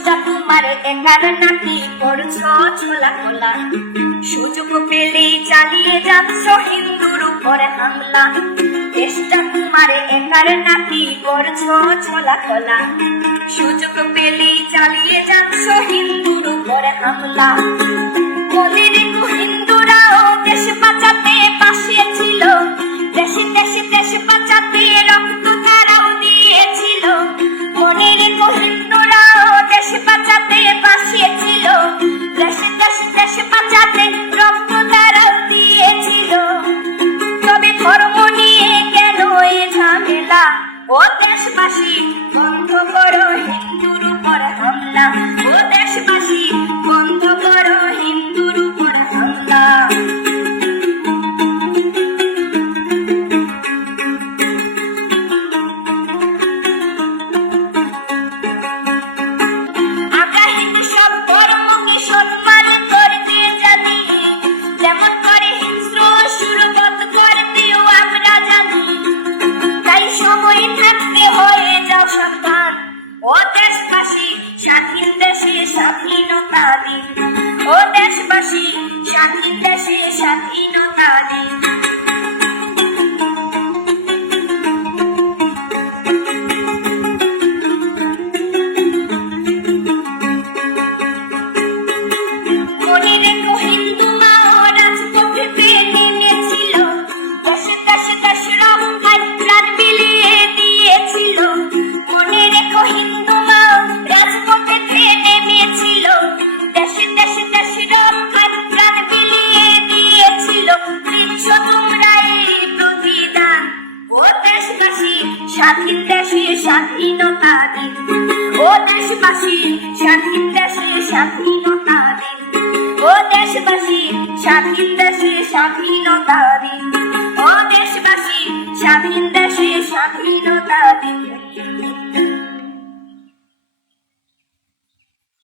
দেশটা তোমার একার নাকি করছ ছোলা খোলা, সুযোগ পেলেই চালিয়ে যাচ্ছ হিন্দুর উপরে হামলা। দেশটা তোমার একার নাকি করছ ছোলা খোলা, সুযোগ পেলেই চালিয়ে যাচ্ছ হিন্দুর উপরে হামলা। মোদির হিন্দুরাও দেশ বাঁচাতে পাশে ছিল, দেশে দেশে দেশ বাঁচাতে রক্ত তারাও দিয়েছিল। মোদির হিন্দুরাও দেশ বাঁচাতে পাশে ছিল, দেশে দেশে দেশ বাঁচাতে রক্ত তারাও দিয়েছিল। তবে ধর্ম নিয়ে কেন এ ঝামেলা? ও দেশবাসী বন্ধ করো হিন্দুর উপর হামলা, ও দেশবাসী বন্ধ করো হিন্দুর উপর হামলা। আমরা হিন্দু সব ধর্মকে সম্মান করতে জানি, যেমন করে হিংস্র সুরবত করতেও আমরা জানি। তাই সময় থাকতে হয়ে যাও সাবধান, ও দেশবাসী স্বাধীন দেশে স্বাধীনতা দিন, ও দেশবাসী স্বাধীন দেশে স্বাধীনতা দিন। মনে রেখো হিন্দু মা রাজপথে নেমেছিল, দেশে দেশে দেশ রক্ষায় প্রাণ বিলিয়ে দিয়েছিল। মনে রেখো হিন্দু মা রাজপথে নেমেছিল, দেশে দেশে দেশ রক্ষায় প্রাণ বিলিয়ে দিয়েছিল। দিচ্ছ তোমরা এই প্রতিদান, ও দেশবাসী স্বাধীন দেশে স্বাধীনতা দিন, ও দেশবাসী স্বাধীন দেশে স্বাধীনতা দিন, ও দেশবাসী স্বাধীন দেশে স্বাধীনতা দিন, ও দেশবাসী স্বাধীন দেশে স্বাধীনতা।